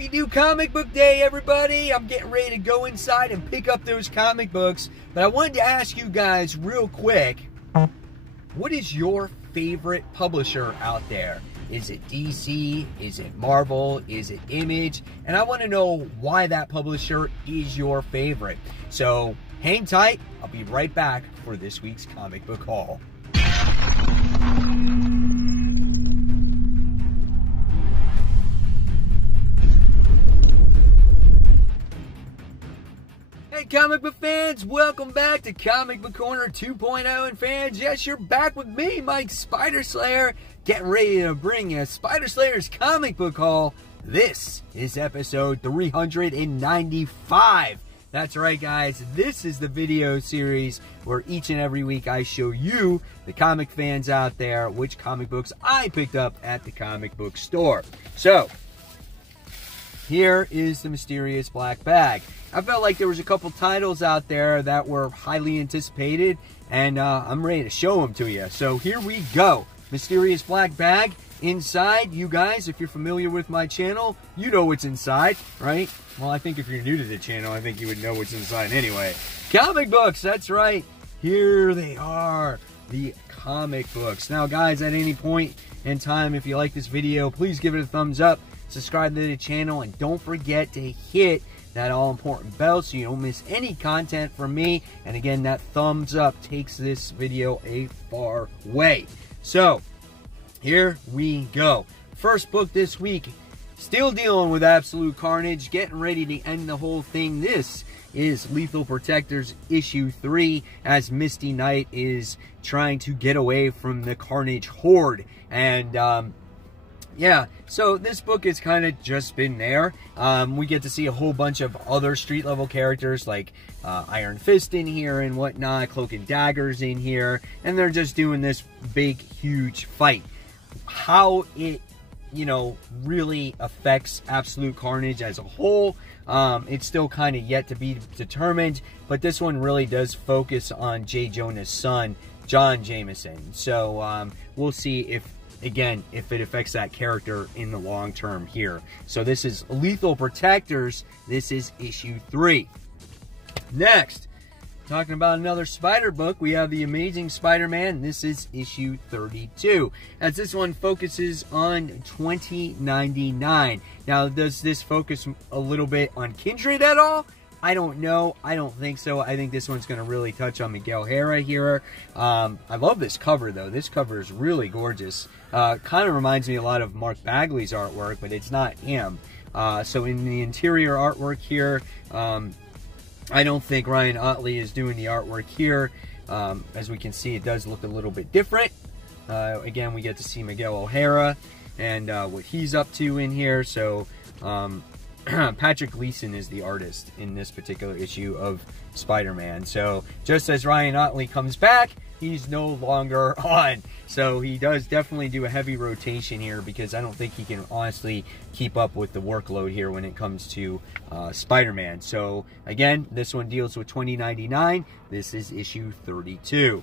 Happy New Comic Book Day, everybody! I'm getting ready to go inside and pick up those comic books, but I wanted to ask you guys real quick, what is your favorite publisher out there? Is it DC? Is it Marvel? Is it Image? And I want to know why that publisher is your favorite. So hang tight. I'll be right back for this week's comic book haul. Hey comic book fans, welcome back to Comic Book Corner 2.0. And fans, yes, you're back with me, Mike Spider Slayer, getting ready to bring you Spider Slayer's comic book haul. This is episode 395. That's right, guys, this is the video series where each and every week I show you, the comic fans out there, which comic books I picked up at the comic book store. So here is the mysterious black bag. I felt like there was a couple titles out there that were highly anticipated, and I'm ready to show them to you. So here we go. Mysterious black bag. Inside, you guys, if you're familiar with my channel, you know what's inside, right? Well, I think if you're new to the channel, I think you would know what's inside anyway. Comic books, that's right. Here they are, the comic books. Now, guys, at any point in time, if you like this video, please give it a thumbs up, subscribe to the channel, and don't forget to hit that all-important bell so you don't miss any content from me. And again, that thumbs up takes this video a far way. So here we go. First book this week, still dealing with absolute carnage, getting ready to end the whole thing. This is Lethal Protectors issue 3, as Misty Knight is trying to get away from the Carnage Horde. And yeah, so this book has kind of just been there. We get to see a whole bunch of other street level characters like Iron Fist in here and whatnot, Cloak and Dagger's in here, and they're just doing this big, huge fight. How it, you know, really affects Absolute Carnage as a whole, it's still kind of yet to be determined, but this one really does focus on J. Jonah's son, John Jameson. So we'll see if, again, if it affects that character in the long term here. So this is Lethal Protectors. This is issue 3. Next, talking about another Spider book, we have The Amazing Spider-Man. This is issue 32, as this one focuses on 2099. Now, does this focus a little bit on Kindred at all? I don't know. I don't think so. I think this one's going to really touch on Miguel Hara here. I love this cover, though. This cover is really gorgeous. Kind of reminds me a lot of Mark Bagley's artwork, but it's not him. So in the interior artwork here, I don't think Ryan Ottley is doing the artwork here. As we can see, it does look a little bit different. Again, we get to see Miguel O'Hara and what he's up to in here. So Patrick Gleason is the artist in this particular issue of Spider-Man. So just as Ryan Ottley comes back, he's no longer on. So he does definitely do a heavy rotation here, because I don't think he can honestly keep up with the workload here when it comes to Spider-Man. So again, this one deals with 2099. This is issue 32.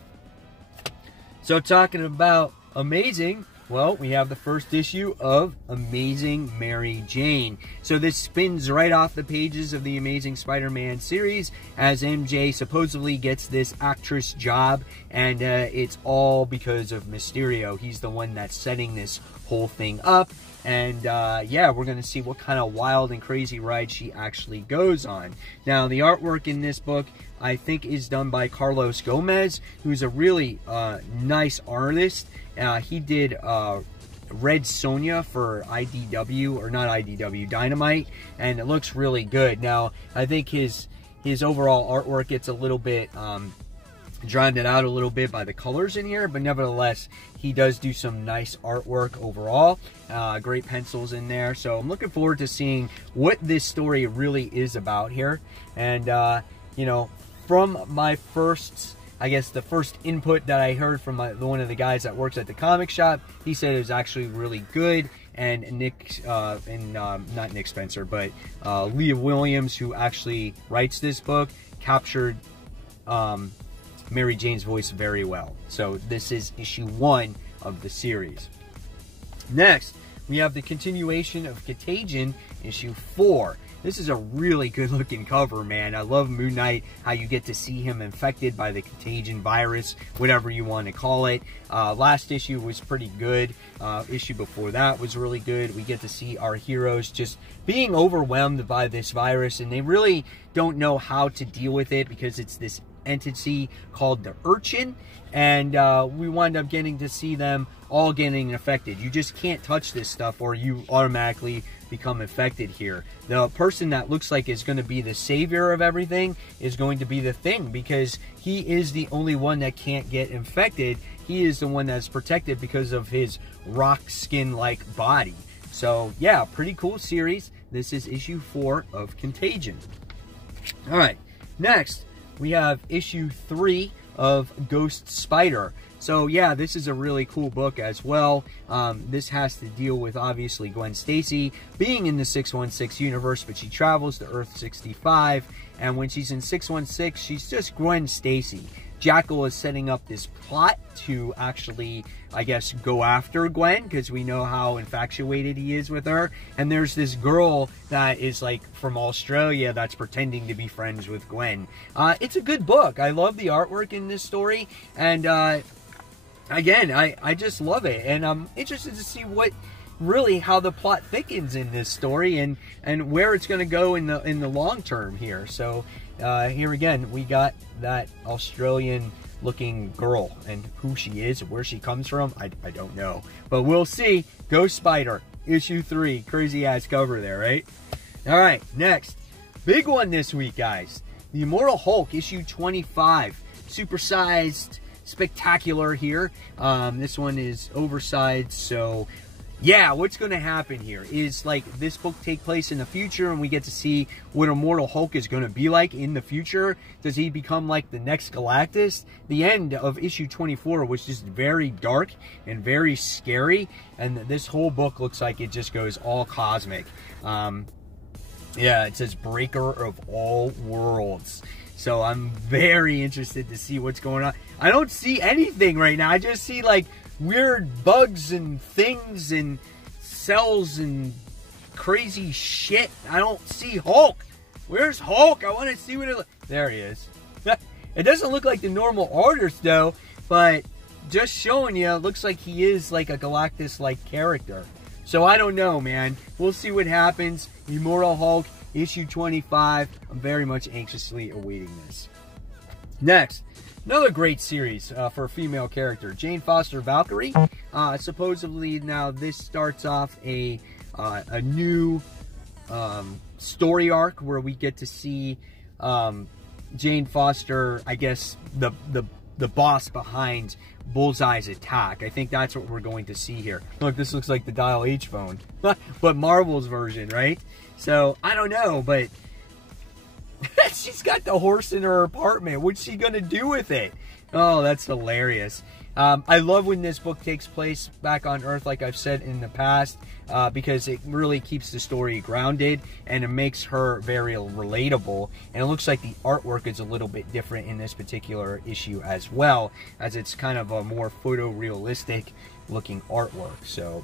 So talking about Amazing, well, we have the first issue of Amazing Mary Jane. So this spins right off the pages of the Amazing Spider-Man series, as MJ supposedly gets this actress job, and it's all because of Mysterio. He's the one that's setting this whole thing up. And yeah, we're going to see what kind of wild and crazy ride she actually goes on. Now, the artwork in this book, I think, is done by Carlos Gomez, who's a really nice artist. He did Red Sonja for IDW, or not IDW, Dynamite, and it looks really good. Now, I think his overall artwork gets a little bit drawn out a little bit by the colors in here, but nevertheless, he does do some nice artwork overall. Great pencils in there. So I'm looking forward to seeing what this story really is about here. And you know, from my first, I guess, the first input that I heard from one of the guys that works at the comic shop, he said it was actually really good. And Nick, not Nick Spencer, but Leah Williams, who actually writes this book, captured Mary Jane's voice very well. So this is issue 1 of the series. Next, we have the continuation of Contagion, issue 4. This is a really good looking cover, man. I love Moon Knight, how you get to see him infected by the Contagion virus, whatever you want to call it. Last issue was pretty good. Issue before that was really good. We get to see our heroes just being overwhelmed by this virus, and they really don't know how to deal with it because it's this entity called the Urchin, and we wind up getting to see them all getting infected. You just can't touch this stuff or you automatically become infected here. The person that looks like is going to be the savior of everything is going to be the Thing, because he is the only one that can't get infected. He is the one that's protected because of his rock skin-like body. So yeah, pretty cool series. This is issue 4 of Contagion. All right, next we have issue 3 of Ghost Spider. So yeah, this is a really cool book as well. This has to deal with, obviously, Gwen Stacy being in the 616 universe, but she travels to Earth 65, and when she's in 616, she's just Gwen Stacy. Jackal is setting up this plot to actually, I guess, go after Gwen, because we know how infatuated he is with her. And there's this girl that is like from Australia that's pretending to be friends with Gwen. It's a good book. I love the artwork in this story, and again, I just love it, and I'm interested to see how the plot thickens in this story, and where it's going to go in the long term here. So here again, we got that Australian looking girl, and who she is, where she comes from, I don't know, but we'll see. Ghost Spider issue 3, crazy ass cover there, right? All right, next big one this week, guys, the Immortal Hulk issue 25, supersized, spectacular here. This one is oversized, so yeah, what's going to happen here is, like, this book take place in the future, and we get to see what Immortal Hulk is going to be like in the future. Does he become like the next Galactus? The end of issue 24 was just very dark and very scary, and this whole book looks like it just goes all cosmic. Yeah, it says Breaker of All Worlds. So I'm very interested to see what's going on. I don't see anything right now. I just see, like, weird bugs and things and cells and crazy shit. I don't see Hulk. Where's Hulk? I want to see what it looks. There he is. It doesn't look like the normal artist, though, but just showing you, it looks like he is like a Galactus-like character. So I don't know, man. We'll see what happens. Immortal Hulk, issue 25. I'm very much anxiously awaiting this. Next, another great series for a female character, Jane Foster Valkyrie. Supposedly now this starts off a new story arc where we get to see Jane Foster, I guess, the boss behind Bullseye's attack. I think that's what we're going to see here. Look, this looks like the Dial H phone, but Marvel's version, right? So I don't know, but she's got the horse in her apartment. What's she gonna do with it? Oh, that's hilarious. I love when this book takes place back on Earth, like I've said in the past, because it really keeps the story grounded and it makes her very relatable. And it looks like the artwork is a little bit different in this particular issue as well, as it's kind of a more photorealistic looking artwork. So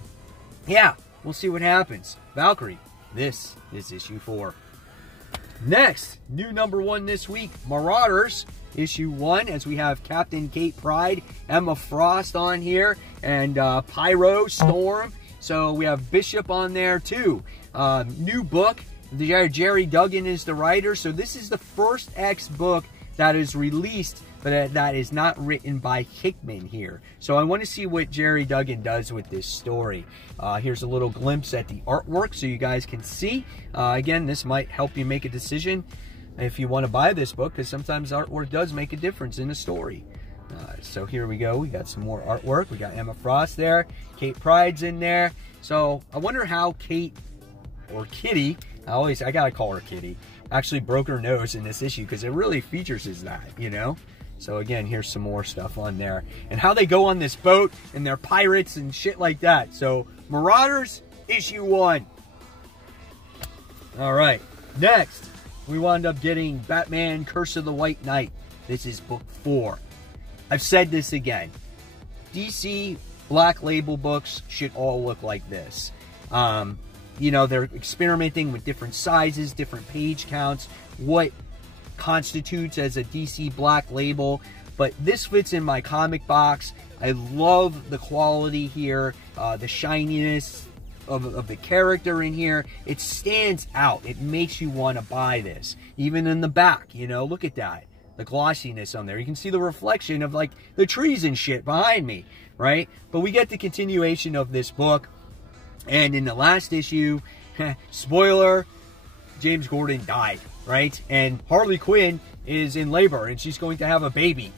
yeah, we'll see what happens. Valkyrie, this is issue 4. Next, new #1 this week, Marauders, issue 1, as we have Captain Kate Pryde, Emma Frost on here, and Pyro, Storm. So we have Bishop on there too. New book, Jerry Duggan is the writer, so this is the first X book that is released, but that is not written by Hickman here. So I want to see what Jerry Duggan does with this story. Here's a little glimpse at the artwork so you guys can see. Again, this might help you make a decision if you want to buy this book, because sometimes artwork does make a difference in a story. So here we go. We got some more artwork. We got Emma Frost there. Kate Pryde's in there. So I wonder how Kate, or Kitty, I gotta call her Kitty, actually broke her nose in this issue, because it really features as that, you know? So again, here's some more stuff on there. And how they go on this boat, and they're pirates and shit like that. So, Marauders, issue 1. Alright, next, we wound up getting Batman Curse of the White Knight. This is book 4. I've said this again. DC Black Label books should all look like this. You know, they're experimenting with different sizes, different page counts, what constitutes as a DC Black label. But this fits in my comic box. I love the quality here, the shininess of the character in here. It stands out. It makes you want to buy this. Even in the back, you know, look at that. The glossiness on there. You can see the reflection of like the trees and shit behind me, right? But we get the continuation of this book. And in the last issue, spoiler, James Gordon died, right? And Harley Quinn is in labor and she's going to have a baby.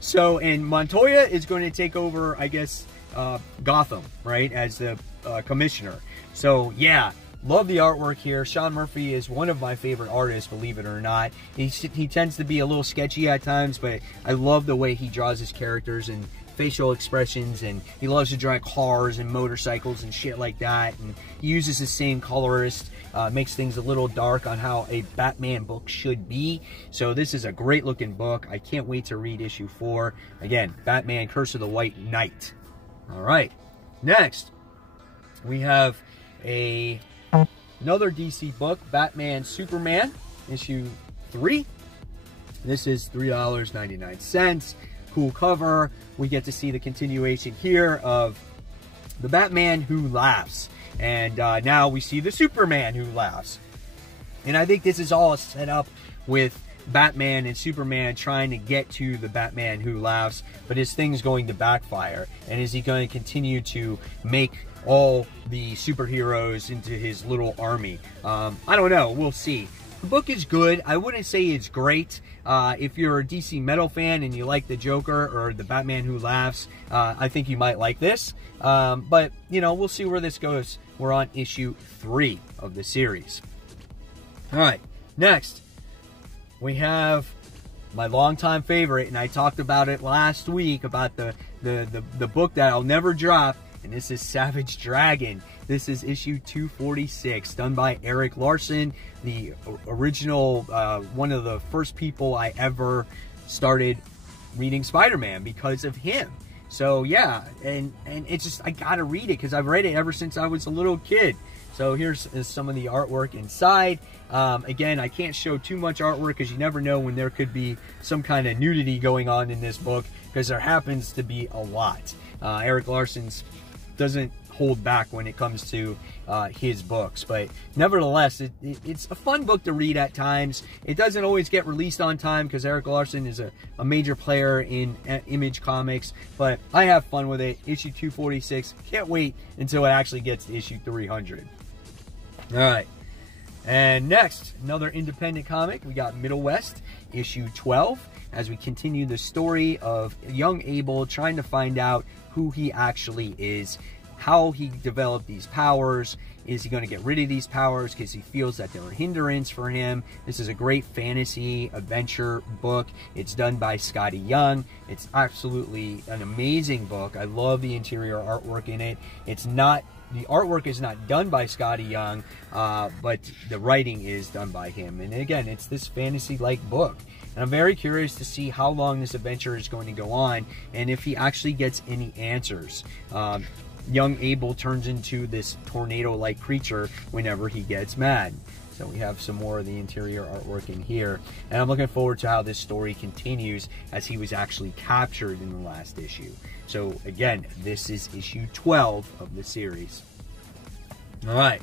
So, and Montoya is going to take over, I guess, Gotham, right, as the commissioner. So, yeah, love the artwork here. Sean Murphy is one of my favorite artists, believe it or not. He tends to be a little sketchy at times, but I love the way he draws his characters and facial expressions, and he loves to draw cars and motorcycles and shit like that, and he uses the same colorist, makes things a little dark on how a Batman book should be. So this is a great looking book. I can't wait to read issue 4. Again, Batman Curse of the White Knight. All right, next we have another DC book, Batman Superman, issue 3. This is $3.99. Cool cover. We get to see the continuation here of the Batman who laughs, and now we see the Superman who laughs. And I think this is all set up with Batman and Superman trying to get to the Batman who laughs, but his thing's going to backfire. And is he going to continue to make all the superheroes into his little army? I don't know. We'll see. The book is good. I wouldn't say it's great. If you're a DC Metal fan and you like the Joker or the Batman who laughs, I think you might like this. But, you know, we'll see where this goes. We're on issue 3 of the series. All right, next, we have my longtime favorite, and I talked about it last week, about the book that I'll never drop, and this is Savage Dragon. This is issue 246, done by Erik Larsen, the original, one of the first people I ever started reading Spider-Man because of him. So yeah, and it's just, I gotta read it because I've read it ever since I was a little kid. So here's some of the artwork inside. Again, I can't show too much artwork because you never know when there could be some kind of nudity going on in this book, because there happens to be a lot. Erik Larsen doesn't hold back when it comes to his books, but nevertheless, it's a fun book to read at times. It doesn't always get released on time because Erik Larsen is a major player in Image Comics, but I have fun with it. Issue 246, can't wait until it actually gets to issue 300. All right, and next, another independent comic. We got Middle West, issue 12, as we continue the story of young Abel trying to find out who he actually is, how he developed these powers. Is he going to get rid of these powers because he feels that they're a hindrance for him? This is a great fantasy adventure book. It's done by Scotty Young. It's absolutely an amazing book. I love the interior artwork in it. It's not, the artwork is not done by Scotty Young, but the writing is done by him. And again, it's this fantasy-like book. And I'm very curious to see how long this adventure is going to go on and if he actually gets any answers. Young Abel turns into this tornado-like creature whenever he gets mad. So we have some more of the interior artwork in here. And I'm looking forward to how this story continues as he was actually captured in the last issue. So again, this is issue 12 of the series. All right.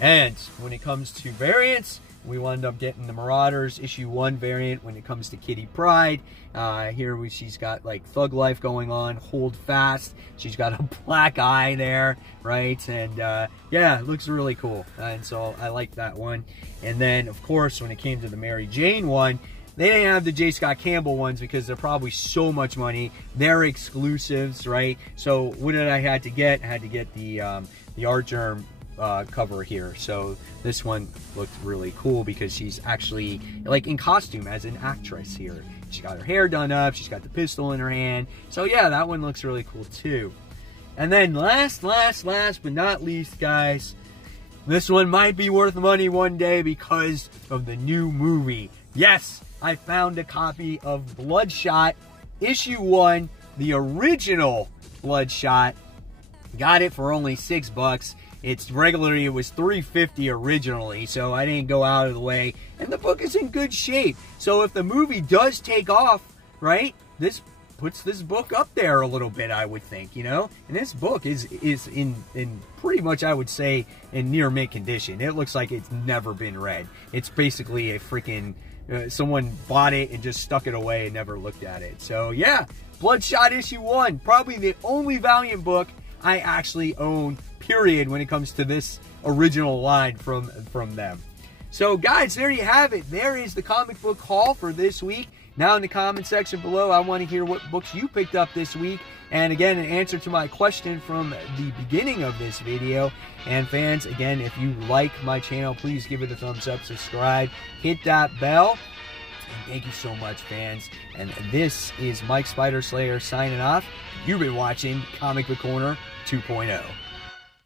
And when it comes to variants, we wound up getting the Marauders issue 1 variant when it comes to Kitty Pryde. Here she's got like Thug Life going on, Hold Fast. She's got a black eye there, right? And yeah, it looks really cool. And so I like that one. And then, of course, when it came to the Mary Jane one, they didn't have the J. Scott Campbell ones because they're probably so much money. They're exclusives, right? So what did I had to get? I had to get the Artgerm cover here. So this one looked really cool because she's actually like in costume as an actress here. She got her hair done up, she's got the pistol in her hand. So yeah, that one looks really cool too. And then last but not least, guys, this one might be worth money one day because of the new movie. Yes, I found a copy of Bloodshot issue 1, the original Bloodshot. Got it for only $6. It's regularly, it was $3.50 originally, so I didn't go out of the way. And the book is in good shape. So if the movie does take off, right, this puts this book up there a little bit, I would think, you know? And this book is in pretty much, I would say, in near mint condition. It looks like it's never been read. It's basically a freaking, someone bought it and just stuck it away and never looked at it. So yeah, Bloodshot issue 1, probably the only Valiant book I actually own, period, when it comes to this original line from them. So guys, there you have it. There is the comic book haul for this week. Now in the comment section below, I want to hear what books you picked up this week. And again, an answer to my question from the beginning of this video. And fans, again, if you like my channel, please give it a thumbs up, subscribe, hit that bell. And thank you so much, fans. And this is Mike Spider Slayer signing off. You've been watching Comic Book Corner 2.0.